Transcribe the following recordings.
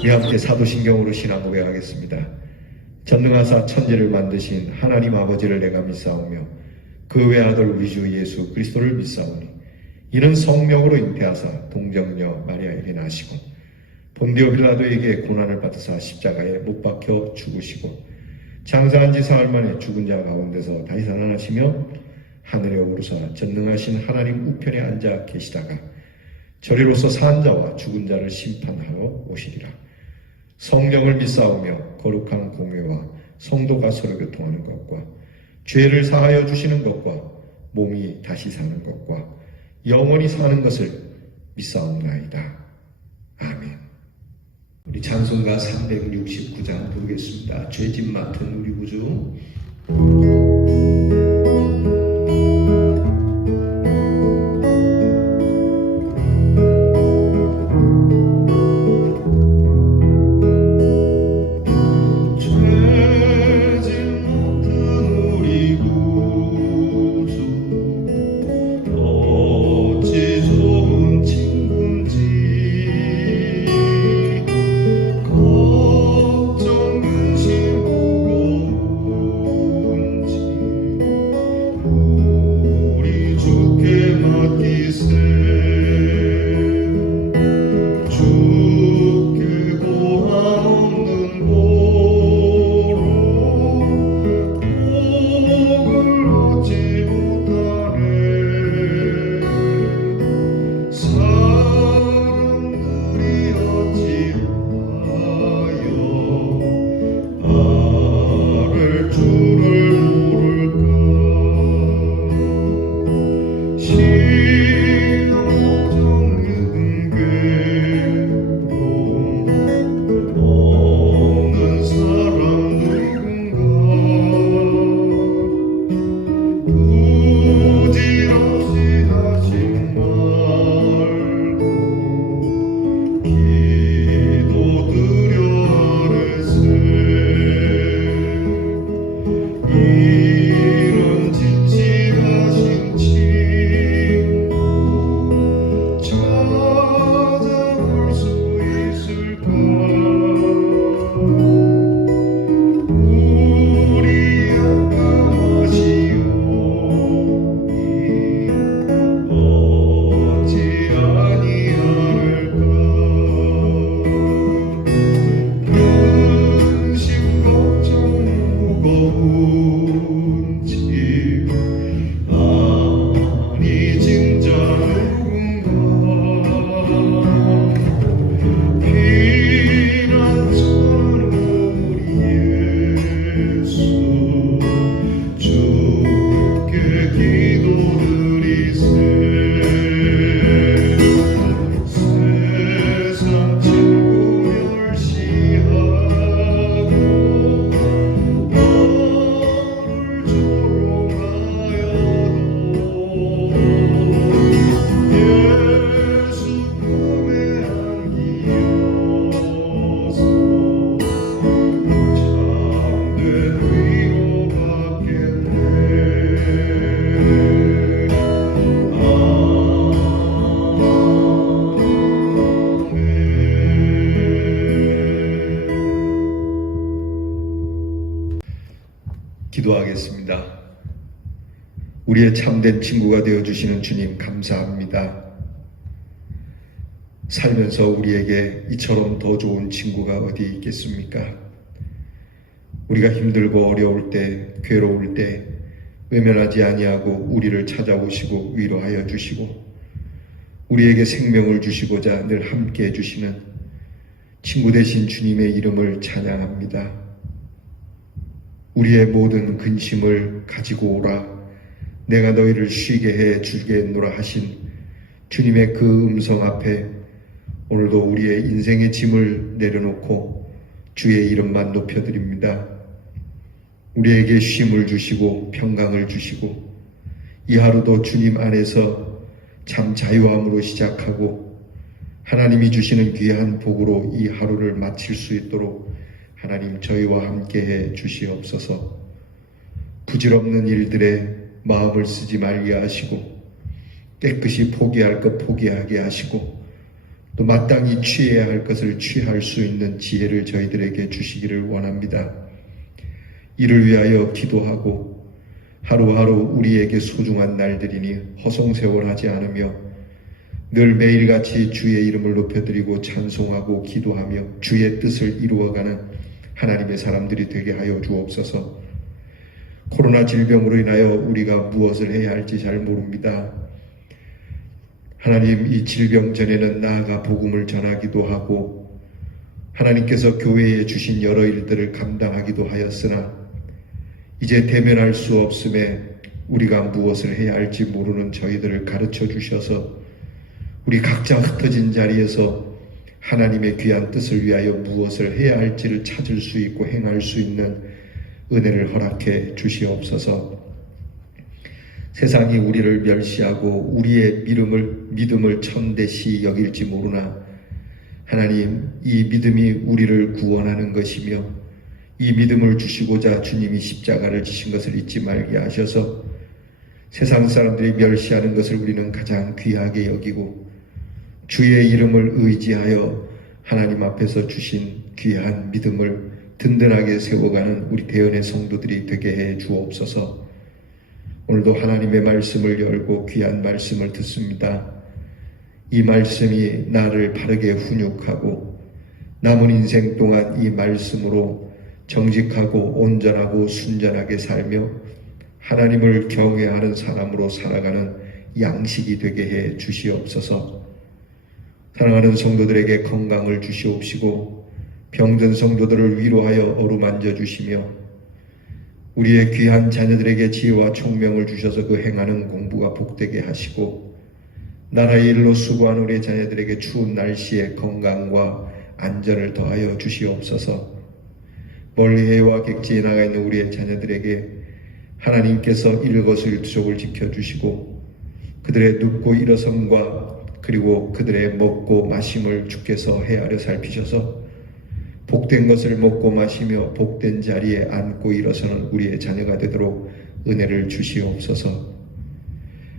우리 함께 사도신경으로 신앙 고백하겠습니다. 전능하사 천지를 만드신 하나님 아버지를 내가 믿사오며 그 외아들 우리 주 예수 그리스도를 믿사오니 이는 성령으로 잉태하사 동정녀 마리아에게 나시고 본디오 빌라도에게 고난을 받으사 십자가에 못 박혀 죽으시고 장사한 지 사흘 만에 죽은 자 가운데서 다시 살아나시며 하늘에 오르사 전능하신 하나님 우편에 앉아 계시다가 저리로서 산 자와 죽은 자를 심판하러 오시리라. 성령을 믿사오며 거룩한 공회와 성도가 서로 교통하는 것과 죄를 사하여 주시는 것과 몸이 다시 사는 것과 영원히 사는 것을 믿사옵나이다. 아멘. 우리 찬송가 369장 부르겠습니다. 죄짐 맡은 우리 구주. 기도하겠습니다. 우리의 참된 친구가 되어주시는 주님 감사합니다. 살면서 우리에게 이처럼 더 좋은 친구가 어디 있겠습니까? 우리가 힘들고 어려울 때, 괴로울 때 외면하지 아니하고 우리를 찾아오시고 위로하여 주시고 우리에게 생명을 주시고자 늘 함께 해주시는 친구 되신 주님의 이름을 찬양합니다. 우리의 모든 근심을 가지고 오라. 내가 너희를 쉬게 해 줄겠노라 하신 주님의 그 음성 앞에 오늘도 우리의 인생의 짐을 내려놓고 주의 이름만 높여드립니다. 우리에게 쉼을 주시고 평강을 주시고 이 하루도 주님 안에서 참 자유함으로 시작하고 하나님이 주시는 귀한 복으로 이 하루를 마칠 수 있도록 하나님 저희와 함께해 주시옵소서. 부질없는 일들에 마음을 쓰지 말게 하시고 깨끗이 포기할 것 포기하게 하시고 또 마땅히 취해야 할 것을 취할 수 있는 지혜를 저희들에게 주시기를 원합니다. 이를 위하여 기도하고 하루하루 우리에게 소중한 날들이니 허송세월하지 않으며 늘 매일같이 주의 이름을 높여드리고 찬송하고 기도하며 주의 뜻을 이루어가는 하나님의 사람들이 되게 하여 주옵소서. 코로나 질병으로 인하여 우리가 무엇을 해야 할지 잘 모릅니다. 하나님, 이 질병 전에는 나아가 복음을 전하기도 하고 하나님께서 교회에 주신 여러 일들을 감당하기도 하였으나 이제 대면할 수 없음에 우리가 무엇을 해야 할지 모르는 저희들을 가르쳐 주셔서 우리 각자 흩어진 자리에서 하나님의 귀한 뜻을 위하여 무엇을 해야 할지를 찾을 수 있고 행할 수 있는 은혜를 허락해 주시옵소서. 세상이 우리를 멸시하고 우리의 믿음을 천대시 여길지 모르나 하나님, 이 믿음이 우리를 구원하는 것이며 이 믿음을 주시고자 주님이 십자가를 지신 것을 잊지 말게 하셔서 세상 사람들이 멸시하는 것을 우리는 가장 귀하게 여기고 주의 이름을 의지하여 하나님 앞에서 주신 귀한 믿음을 든든하게 세워가는 우리 대연의 성도들이 되게 해 주옵소서. 오늘도 하나님의 말씀을 열고 귀한 말씀을 듣습니다. 이 말씀이 나를 바르게 훈육하고 남은 인생 동안 이 말씀으로 정직하고 온전하고 순전하게 살며 하나님을 경외하는 사람으로 살아가는 양식이 되게 해 주시옵소서. 사랑하는 성도들에게 건강을 주시옵시고 병든 성도들을 위로하여 어루만져 주시며 우리의 귀한 자녀들에게 지혜와 총명을 주셔서 그 행하는 공부가 복되게 하시고 나라의 일로 수고하는 우리의 자녀들에게 추운 날씨에 건강과 안전을 더하여 주시옵소서. 멀리 해와 객지에 나가 있는 우리의 자녀들에게 하나님께서 일거수일투족을 지켜주시고 그들의 눕고 일어섬과 그리고 그들의 먹고 마심을 주께서 헤아려 살피셔서 복된 것을 먹고 마시며 복된 자리에 앉고 일어서는 우리의 자녀가 되도록 은혜를 주시옵소서.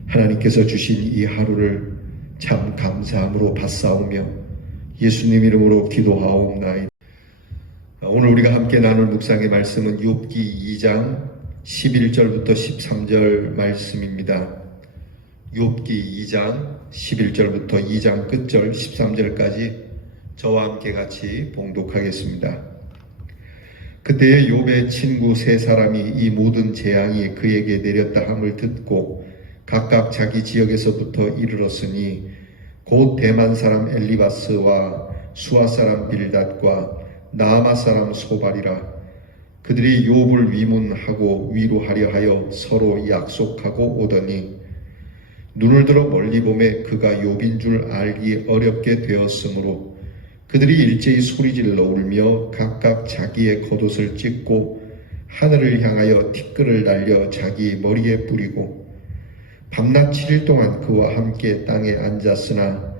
하나님께서 주신 이 하루를 참 감사함으로 받사오며 예수님 이름으로 기도하옵나이다. 오늘 우리가 함께 나눌 묵상의 말씀은 욥기 2장 11절부터 13절 말씀입니다. 욥기 2장 11절부터 2장 끝절 13절까지 저와 함께 같이 봉독하겠습니다. 그때에 욥의 친구 세 사람이 이 모든 재앙이 그에게 내렸다 함을 듣고 각각 자기 지역에서부터 이르렀으니 곧 대만 사람 엘리바스와 수아 사람 빌닷과 나아마 사람 소발이라. 그들이 욥을 위문하고 위로하려 하여 서로 약속하고 오더니 눈을 들어 멀리 보매 그가 욥인 줄 알기 어렵게 되었으므로 그들이 일제히 소리질러 울며 각각 자기의 겉옷을 찢고 하늘을 향하여 티끌을 날려 자기 머리에 뿌리고 밤낮 7일 동안 그와 함께 땅에 앉았으나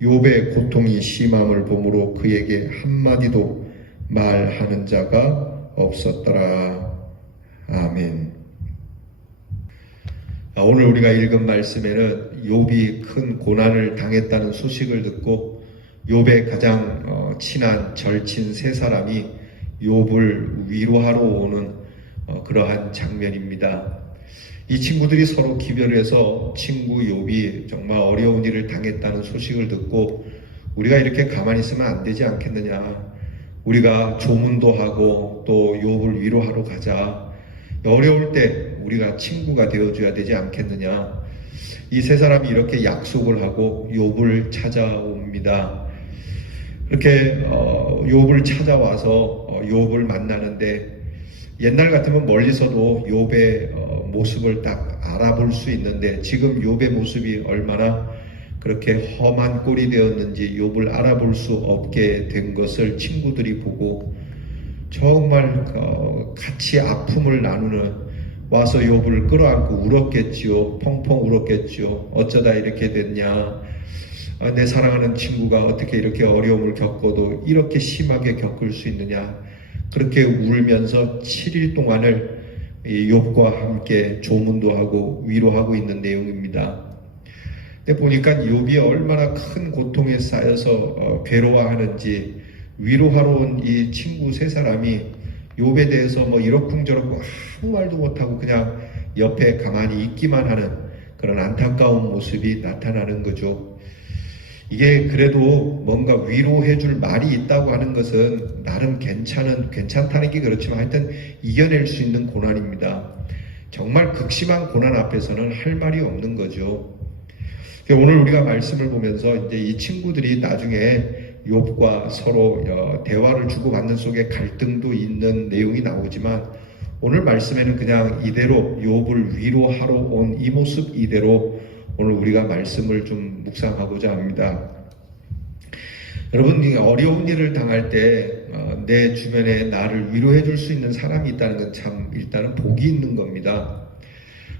욥의 고통이 심함을 보므로 그에게 한마디도 말하는 자가 없었더라. 아멘. 오늘 우리가 읽은 말씀에는 욥이 큰 고난을 당했다는 소식을 듣고 욥의 가장 친한 절친 세 사람이 욥을 위로하러 오는 그러한 장면입니다. 이 친구들이 서로 기별해서 친구 욥이 정말 어려운 일을 당했다는 소식을 듣고 우리가 이렇게 가만히 있으면 안 되지 않겠느냐, 우리가 조문도 하고 또 욥을 위로하러 가자, 어려울 때 우리가 친구가 되어줘야 되지 않겠느냐, 이 세 사람이 이렇게 약속을 하고 욥을 찾아옵니다. 이렇게 욥을 찾아와서 욥을 만나는데 옛날 같으면 멀리서도 욥의 모습을 딱 알아볼 수 있는데 지금 욥의 모습이 얼마나 그렇게 험한 꼴이 되었는지 욥을 알아볼 수 없게 된 것을 친구들이 보고 정말 같이 아픔을 나누는, 와서 욥을 끌어안고 울었겠지요. 펑펑 울었겠지요. 어쩌다 이렇게 됐냐, 내 사랑하는 친구가 어떻게 이렇게 어려움을 겪어도 이렇게 심하게 겪을 수 있느냐, 그렇게 울면서 7일 동안을 욥과 함께 조문도 하고 위로하고 있는 내용입니다. 근데 보니까 욥이 얼마나 큰 고통에 쌓여서 괴로워하는지 위로하러 온 이 친구 세 사람이 욥에 대해서 뭐 이러쿵저러쿵 아무 말도 못하고 그냥 옆에 가만히 있기만 하는 그런 안타까운 모습이 나타나는 거죠. 이게 그래도 뭔가 위로해 줄 말이 있다고 하는 것은 나름 괜찮다는 게 그렇지만 하여튼 이겨낼 수 있는 고난입니다. 정말 극심한 고난 앞에서는 할 말이 없는 거죠. 오늘 우리가 말씀을 보면서 이제 이 친구들이 나중에 욥과 서로 대화를 주고받는 속에 갈등도 있는 내용이 나오지만 오늘 말씀에는 그냥 이대로 욥을 위로하러 온 이 모습 이대로 오늘 우리가 말씀을 좀 묵상하고자 합니다. 여러분, 어려운 일을 당할 때 내 주변에 나를 위로해 줄 수 있는 사람이 있다는 건 참 일단은 복이 있는 겁니다.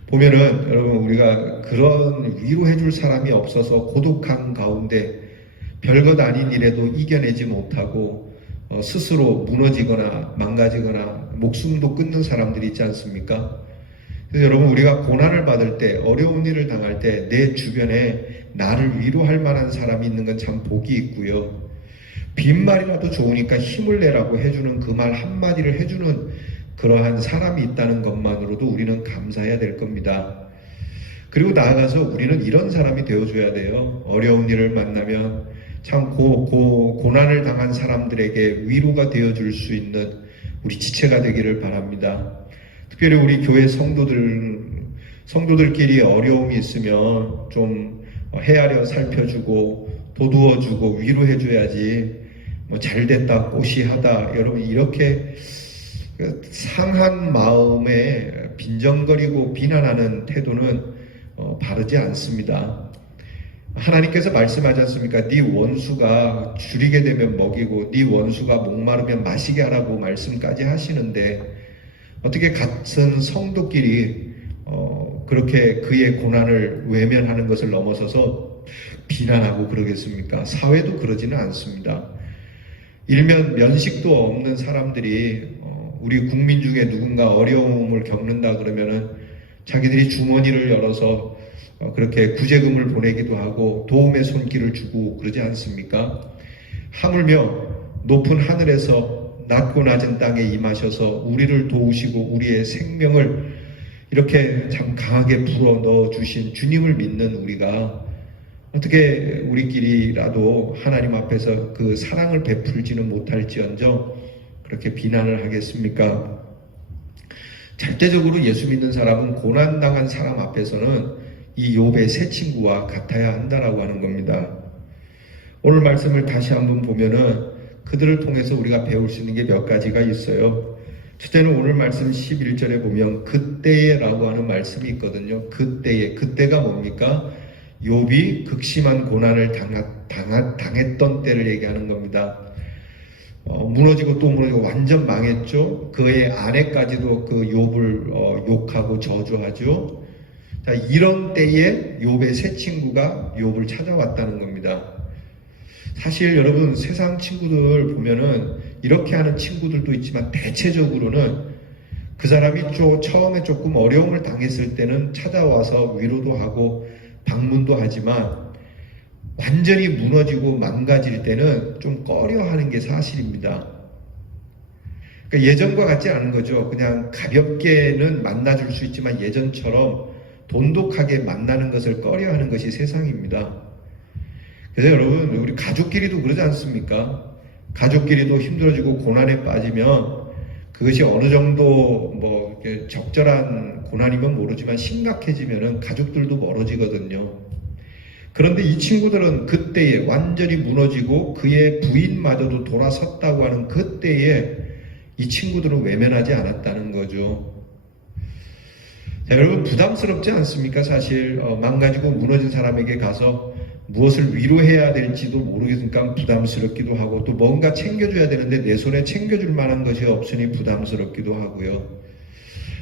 보면은 여러분, 우리가 그런 위로해 줄 사람이 없어서 고독한 가운데 별것 아닌 일에도 이겨내지 못하고 스스로 무너지거나 망가지거나 목숨도 끊는 사람들이 있지 않습니까? 그래서 여러분, 우리가 고난을 받을 때, 어려운 일을 당할 때 내 주변에 나를 위로할 만한 사람이 있는 건 참 복이 있고요. 빈말이라도 좋으니까 힘을 내라고 해주는 그 말 한마디를 해주는 그러한 사람이 있다는 것만으로도 우리는 감사해야 될 겁니다. 그리고 나아가서 우리는 이런 사람이 되어줘야 돼요. 어려운 일을 만나면 참 고난을 당한 사람들에게 위로가 되어줄 수 있는 우리 지체가 되기를 바랍니다. 특별히 우리 교회 성도들끼리 어려움이 있으면 좀 헤아려 살펴주고 도두어주고 위로해줘야지 잘됐다 꼬시하다 여러분 이렇게 상한 마음에 빈정거리고 비난하는 태도는 바르지 않습니다. 하나님께서 말씀하지 않습니까? 네 원수가 줄이게 되면 먹이고 네 원수가 목마르면 마시게 하라고 말씀까지 하시는데 어떻게 같은 성도끼리 그렇게 그의 고난을 외면하는 것을 넘어서서 비난하고 그러겠습니까? 사회도 그러지는 않습니다. 일면 면식도 없는 사람들이 우리 국민 중에 누군가 어려움을 겪는다 그러면은 자기들이 주머니를 열어서 그렇게 구제금을 보내기도 하고 도움의 손길을 주고 그러지 않습니까? 하물며 높은 하늘에서 낮고 낮은 땅에 임하셔서 우리를 도우시고 우리의 생명을 이렇게 참 강하게 불어 넣어 주신 주님을 믿는 우리가 어떻게 우리끼리라도 하나님 앞에서 그 사랑을 베풀지는 못할지언정 그렇게 비난을 하겠습니까? 절대적으로 예수 믿는 사람은 고난당한 사람 앞에서는 이 욥의 세 친구와 같아야 한다라고 하는 겁니다. 오늘 말씀을 다시 한번 보면은 그들을 통해서 우리가 배울 수 있는 게 몇 가지가 있어요. 첫째는 오늘 말씀 11절에 보면 그때에라고 하는 말씀이 있거든요. 그때가 뭡니까? 욥이 극심한 고난을 당했던 때를 얘기하는 겁니다. 무너지고 또 무너지고 완전 망했죠. 그의 아내까지도 그 욥을 욕하고 저주하죠. 자, 이런 때에 욥의 세 친구가 욥을 찾아왔다는 겁니다. 사실 여러분 세상 친구들 보면은 이렇게 하는 친구들도 있지만 대체적으로는 그 사람이 처음에 조금 어려움을 당했을 때는 찾아와서 위로도 하고 방문도 하지만 완전히 무너지고 망가질 때는 좀 꺼려하는 게 사실입니다. 그러니까 예전과 같지 않은 거죠. 그냥 가볍게는 만나줄 수 있지만 예전처럼 돈독하게 만나는 것을 꺼려하는 것이 세상입니다. 그래서 여러분 우리 가족끼리도 그러지 않습니까? 가족끼리도 힘들어지고 고난에 빠지면 그것이 어느 정도 적절한 고난이면 모르지만 심각해지면은 가족들도 멀어지거든요. 그런데 이 친구들은 그때에 완전히 무너지고 그의 부인마저도 돌아섰다고 하는 그때에 이 친구들은 외면하지 않았다는 거죠. 자, 여러분 부담스럽지 않습니까? 사실 망가지고 무너진 사람에게 가서 무엇을 위로해야 될지도 모르겠으니까 부담스럽기도 하고 또 뭔가 챙겨줘야 되는데 내 손에 챙겨줄 만한 것이 없으니 부담스럽기도 하고요.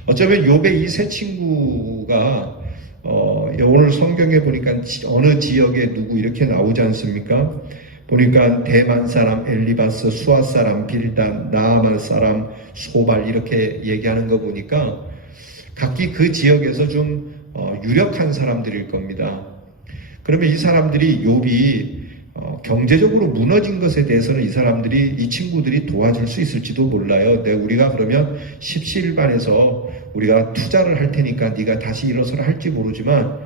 어쩌면 욥의 이 세 친구가 오늘 성경에 보니까 어느 지역에 누구 이렇게 나오지 않습니까? 보니까 대만 사람 엘리바스, 수아 사람 빌단, 나아만 사람 소발 이렇게 얘기하는 거 보니까 각기 그 지역에서 좀 유력한 사람들일 겁니다. 그러면 이 사람들이 욥이 경제적으로 무너진 것에 대해서는 이 친구들이 도와줄 수 있을지도 몰라요. 우리가 그러면 십시일반에서 우리가 투자를 할 테니까 네가 다시 일어서라 할지 모르지만,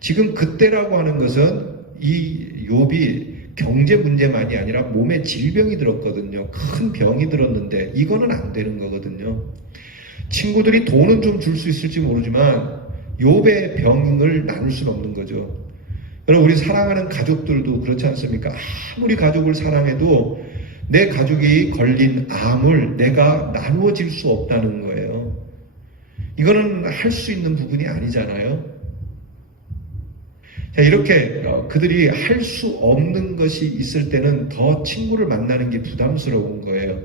지금 그때라고 하는 것은 이 욥이 경제 문제만이 아니라 몸에 질병이 들었거든요. 큰 병이 들었는데 이거는 안 되는 거거든요. 친구들이 돈은 좀 줄 수 있을지 모르지만 욥의 병을 나눌 수는 없는 거죠. 여러분, 우리 사랑하는 가족들도 그렇지 않습니까? 아무리 가족을 사랑해도 내 가족이 걸린 암을 내가 나누어질 수 없다는 거예요. 이거는 할 수 있는 부분이 아니잖아요. 자, 이렇게 그들이 할 수 없는 것이 있을 때는 더 친구를 만나는 게 부담스러운 거예요.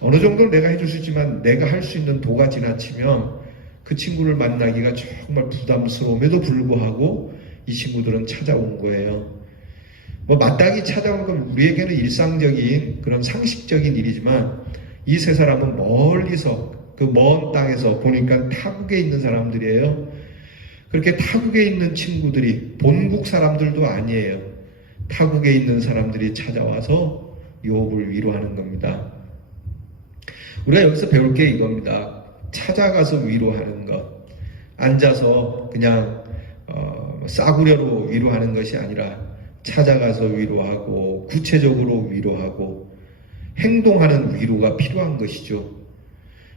어느 정도는 내가 해줄 수 있지만 내가 할 수 있는 도가 지나치면 그 친구를 만나기가 정말 부담스러움에도 불구하고 이 친구들은 찾아온 거예요. 마땅히 찾아온 건 우리에게는 일상적인 그런 상식적인 일이지만, 이 세 사람은 멀리서 그 먼 땅에서 보니까 타국에 있는 사람들이에요. 그렇게 타국에 있는 친구들이, 본국 사람들도 아니에요. 타국에 있는 사람들이 찾아와서 욥을 위로하는 겁니다. 우리가 여기서 배울 게 이겁니다. 찾아가서 위로하는 것, 앉아서 그냥 싸구려로 위로하는 것이 아니라 찾아가서 위로하고 구체적으로 위로하고 행동하는 위로가 필요한 것이죠.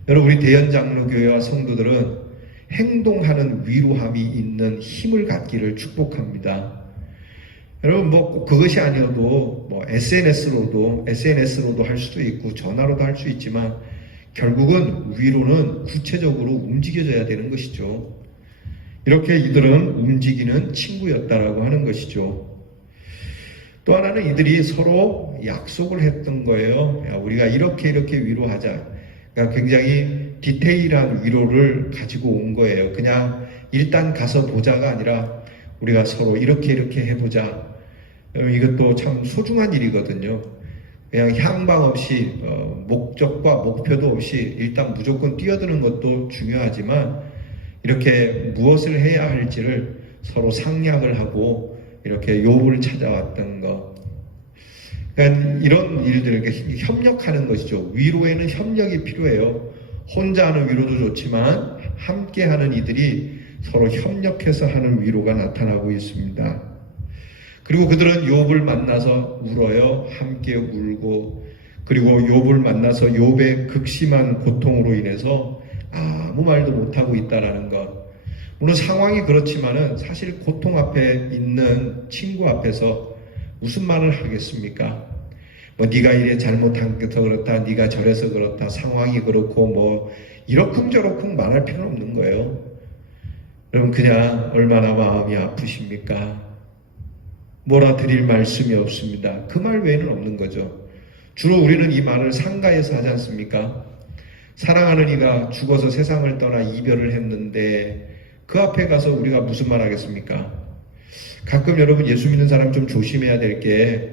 여러분, 우리 대연장로교회와 성도들은 행동하는 위로함이 있는 힘을 갖기를 축복합니다. 여러분, 그것이 아니어도 SNS로도 할 수도 있고 전화로도 할 수 있지만, 결국은 위로는 구체적으로 움직여져야 되는 것이죠. 이렇게 이들은 움직이는 친구였다라고 하는 것이죠. 또 하나는 이들이 서로 약속을 했던 거예요. 우리가 이렇게 위로하자. 그러니까 굉장히 디테일한 위로를 가지고 온 거예요. 그냥 일단 가서 보자가 아니라 우리가 서로 이렇게 해보자. 이것도 참 소중한 일이거든요. 그냥 향방 없이 목적과 목표도 없이 일단 무조건 뛰어드는 것도 중요하지만, 이렇게 무엇을 해야 할지를 서로 상략을 하고 이렇게 욥을 찾아왔던 것. 그러니까 이런 일들, 협력하는 것이죠. 위로에는 협력이 필요해요. 혼자 하는 위로도 좋지만 함께 하는 이들이 서로 협력해서 하는 위로가 나타나고 있습니다. 그리고 그들은 욥을 만나서 울어요. 함께 울고, 그리고 욥을 만나서 욥의 극심한 고통으로 인해서 아무 말도 못하고 있다라는 것. 물론 상황이 그렇지만은 사실 고통 앞에 있는 친구 앞에서 무슨 말을 하겠습니까? 네가 이래 잘못한 게서 그렇다, 네가 저래서 그렇다, 상황이 그렇고 이러쿵저러쿵 말할 필요는 없는 거예요. 여러분, 그냥 얼마나 마음이 아프십니까? 뭐라 드릴 말씀이 없습니다. 그 말 외에는 없는 거죠. 주로 우리는 이 말을 상가에서 하지 않습니까? 사랑하는 이가 죽어서 세상을 떠나 이별을 했는데 그 앞에 가서 우리가 무슨 말 하겠습니까? 가끔 여러분, 예수 믿는 사람 좀 조심해야 될 게,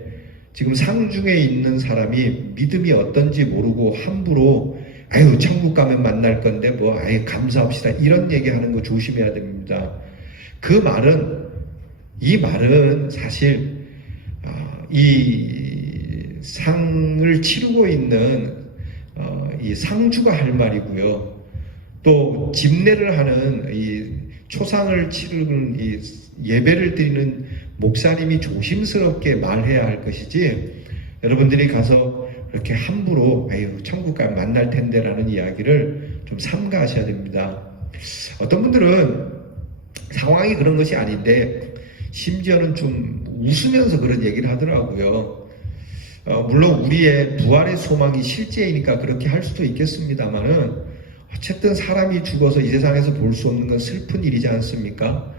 지금 상중에 있는 사람이 믿음이 어떤지 모르고 함부로 아유 천국 가면 만날 건데 아유 감사합시다 이런 얘기하는 거 조심해야 됩니다. 이 말은 사실 이 상을 치르고 있는 이 상주가 할 말이고요. 또 집례를 하는 이 초상을 치르는 이 예배를 드리는 목사님이 조심스럽게 말해야 할 것이지, 여러분들이 가서 이렇게 함부로 에휴 천국 가면 만날 텐데라는 이야기를 좀 삼가하셔야 됩니다. 어떤 분들은 상황이 그런 것이 아닌데 심지어는 좀 웃으면서 그런 얘기를 하더라고요. 물론 우리의 부활의 소망이 실제이니까 그렇게 할 수도 있겠습니다만은, 어쨌든 사람이 죽어서 이 세상에서 볼 수 없는 건 슬픈 일이지 않습니까?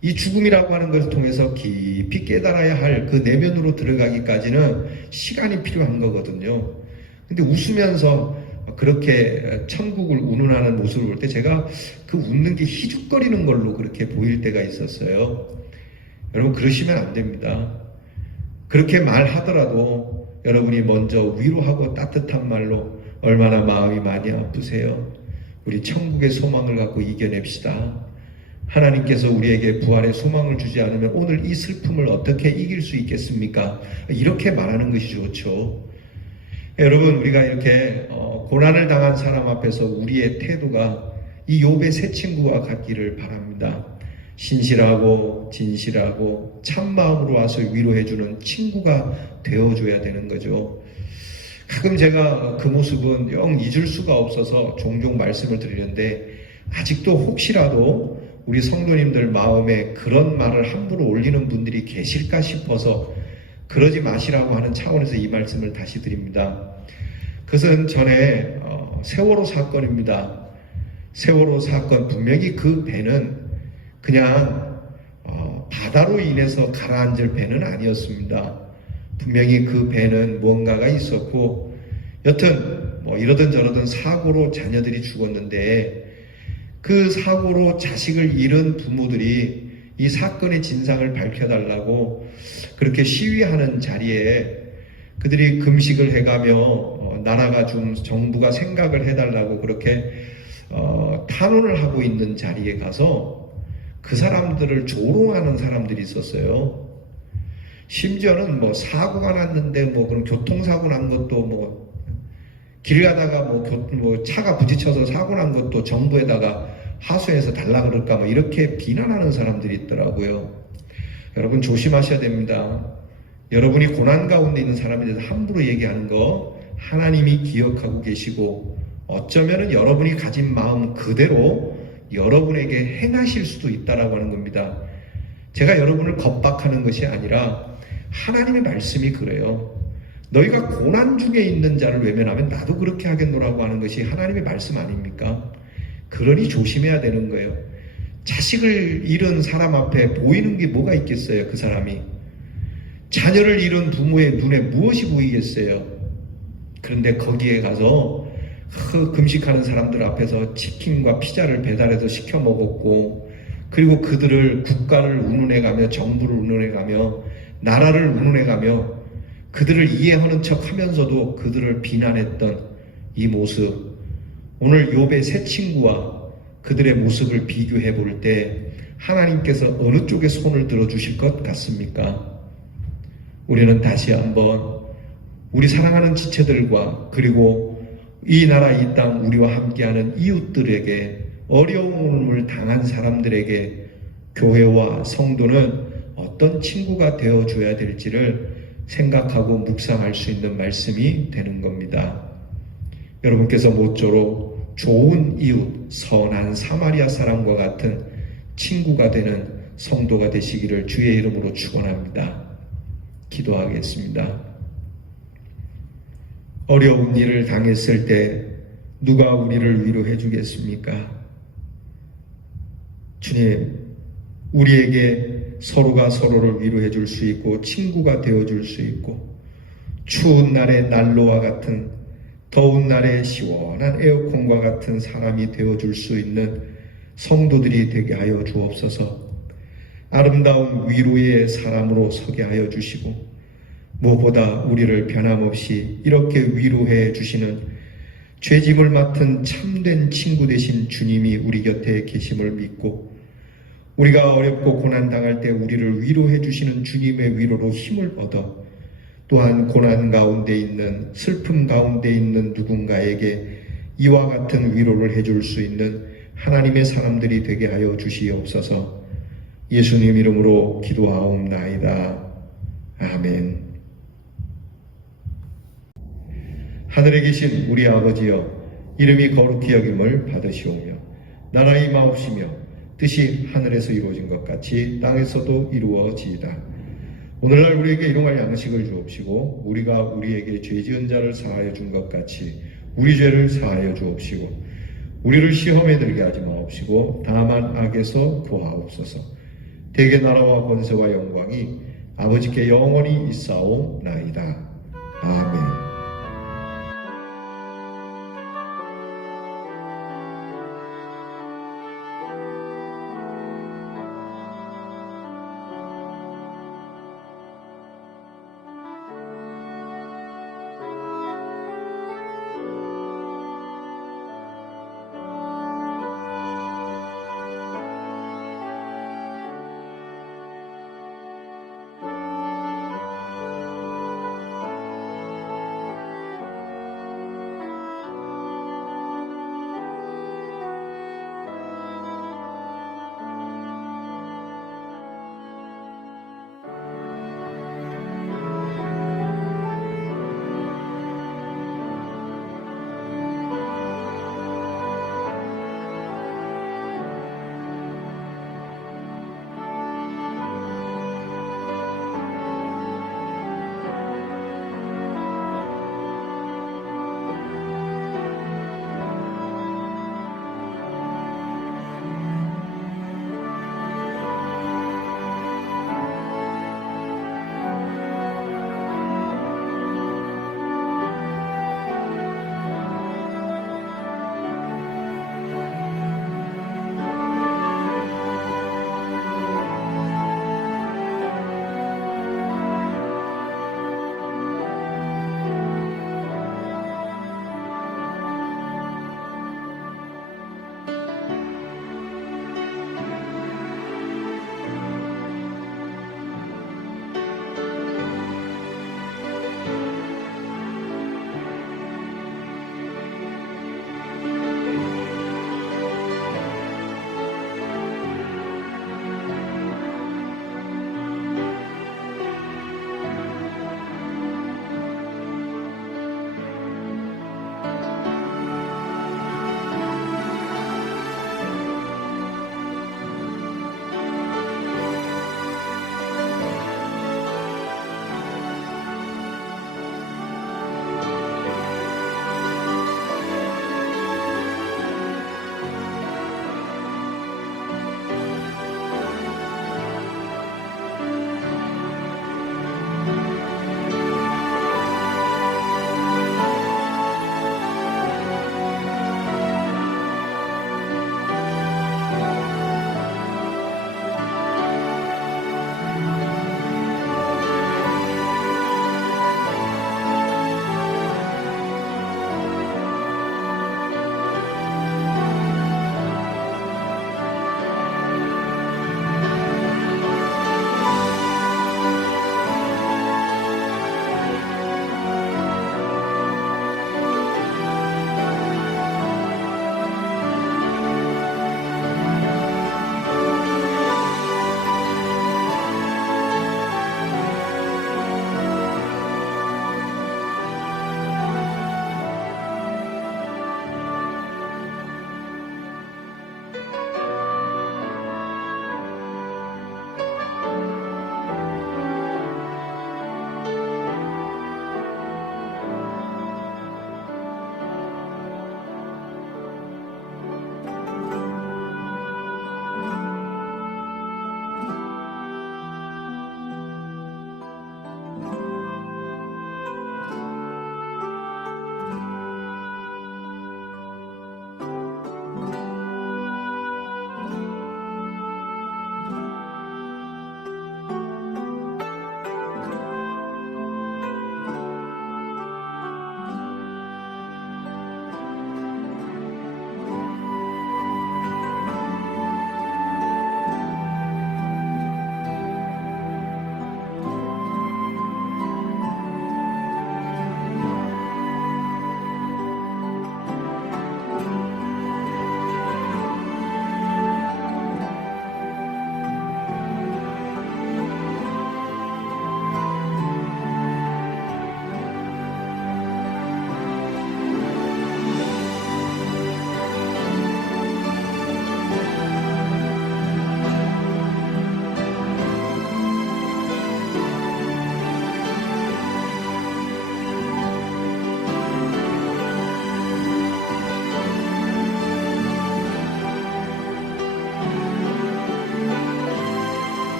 이 죽음이라고 하는 것을 통해서 깊이 깨달아야 할 그 내면으로 들어가기까지는 시간이 필요한 거거든요. 근데 웃으면서 그렇게 천국을 운운하는 모습을 볼 때 제가 그 웃는 게 희죽거리는 걸로 그렇게 보일 때가 있었어요. 여러분, 그러시면 안 됩니다. 그렇게 말하더라도 여러분이 먼저 위로하고 따뜻한 말로 얼마나 마음이 많이 아프세요. 우리 천국의 소망을 갖고 이겨냅시다. 하나님께서 우리에게 부활의 소망을 주지 않으면 오늘 이 슬픔을 어떻게 이길 수 있겠습니까? 이렇게 말하는 것이 좋죠. 여러분, 우리가 이렇게 고난을 당한 사람 앞에서 우리의 태도가 이 욥의 세 친구와 같기를 바랍니다. 신실하고 진실하고 참마음으로 와서 위로해주는 친구가 되어줘야 되는 거죠. 가끔 제가 그 모습은 영 잊을 수가 없어서 종종 말씀을 드리는데, 아직도 혹시라도 우리 성도님들 마음에 그런 말을 함부로 올리는 분들이 계실까 싶어서 그러지 마시라고 하는 차원에서 이 말씀을 다시 드립니다. 그것은 전에 세월호 사건입니다. 세월호 사건, 분명히 그 배는 그냥 바다로 인해서 가라앉을 배는 아니었습니다. 분명히 그 배는 뭔가가 있었고, 여튼 뭐 이러든 저러든 사고로 자녀들이 죽었는데, 그 사고로 자식을 잃은 부모들이 이 사건의 진상을 밝혀달라고 그렇게 시위하는 자리에 그들이 금식을 해가며 나라가 좀 정부가 생각을 해달라고 그렇게 탄원을 하고 있는 자리에 가서 그 사람들을 조롱하는 사람들이 있었어요. 심지어는 뭐 사고가 났는데 뭐 그런 교통사고 난 것도 뭐 길 가다가 뭐 차가 부딪혀서 사고 난 것도 정부에다가 하소해서 달라 그럴까 뭐 이렇게 비난하는 사람들이 있더라고요. 여러분 조심하셔야 됩니다. 여러분이 고난 가운데 있는 사람에 대해서 함부로 얘기하는 거 하나님이 기억하고 계시고, 어쩌면은 여러분이 가진 마음 그대로 여러분에게 행하실 수도 있다라고 하는 겁니다. 제가 여러분을 겁박하는 것이 아니라 하나님의 말씀이 그래요. 너희가 고난 중에 있는 자를 외면하면 나도 그렇게 하겠노라고 하는 것이 하나님의 말씀 아닙니까? 그러니 조심해야 되는 거예요. 자식을 잃은 사람 앞에 보이는 게 뭐가 있겠어요? 그 사람이 자녀를 잃은 부모의 눈에 무엇이 보이겠어요? 그런데 거기에 가서 금식하는 사람들 앞에서 치킨과 피자를 배달해서 시켜 먹었고, 그리고 그들을 국가를 운운해가며 정부를 운운해가며 나라를 운운해가며 그들을 이해하는 척 하면서도 그들을 비난했던 이 모습, 오늘 욥의 세 친구와 그들의 모습을 비교해 볼 때 하나님께서 어느 쪽에 손을 들어주실 것 같습니까? 우리는 다시 한번 우리 사랑하는 지체들과 그리고 이 나라 이 땅 우리와 함께하는 이웃들에게, 어려움을 당한 사람들에게 교회와 성도는 어떤 친구가 되어줘야 될지를 생각하고 묵상할 수 있는 말씀이 되는 겁니다. 여러분께서 모쪼록 좋은 이웃, 선한 사마리아 사람과 같은 친구가 되는 성도가 되시기를 주의 이름으로 축원합니다. 기도하겠습니다. 어려운 일을 당했을 때 누가 우리를 위로해 주겠습니까? 주님, 우리에게 서로가 서로를 위로해 줄 수 있고 친구가 되어 줄 수 있고, 추운 날에 난로와 같은, 더운 날에 시원한 에어컨과 같은 사람이 되어 줄 수 있는 성도들이 되게 하여 주옵소서. 아름다운 위로의 사람으로 서게 하여 주시고, 무엇보다 우리를 변함없이 이렇게 위로해 주시는 죄짐을 맡은 참된 친구 되신 주님이 우리 곁에 계심을 믿고, 우리가 어렵고 고난당할 때 우리를 위로해 주시는 주님의 위로로 힘을 얻어 또한 고난 가운데 있는, 슬픔 가운데 있는 누군가에게 이와 같은 위로를 해줄 수 있는 하나님의 사람들이 되게 하여 주시옵소서. 예수님 이름으로 기도하옵나이다. 아멘. 하늘에 계신 우리 아버지여, 이름이 거룩히 여김을 받으시오며 나라가 임하옵시며 뜻이 하늘에서 이루어진 것 같이 땅에서도 이루어지이다. 오늘날 우리에게 일용할 양식을 주옵시고, 우리가 우리에게 죄 지은 자를 사하여 준 것 같이 우리 죄를 사하여 주옵시고, 우리를 시험에 들게 하지 마옵시고 다만 악에서 구하옵소서. 대개 나라와 권세와 영광이 아버지께 영원히 있사오나이다. 아멘.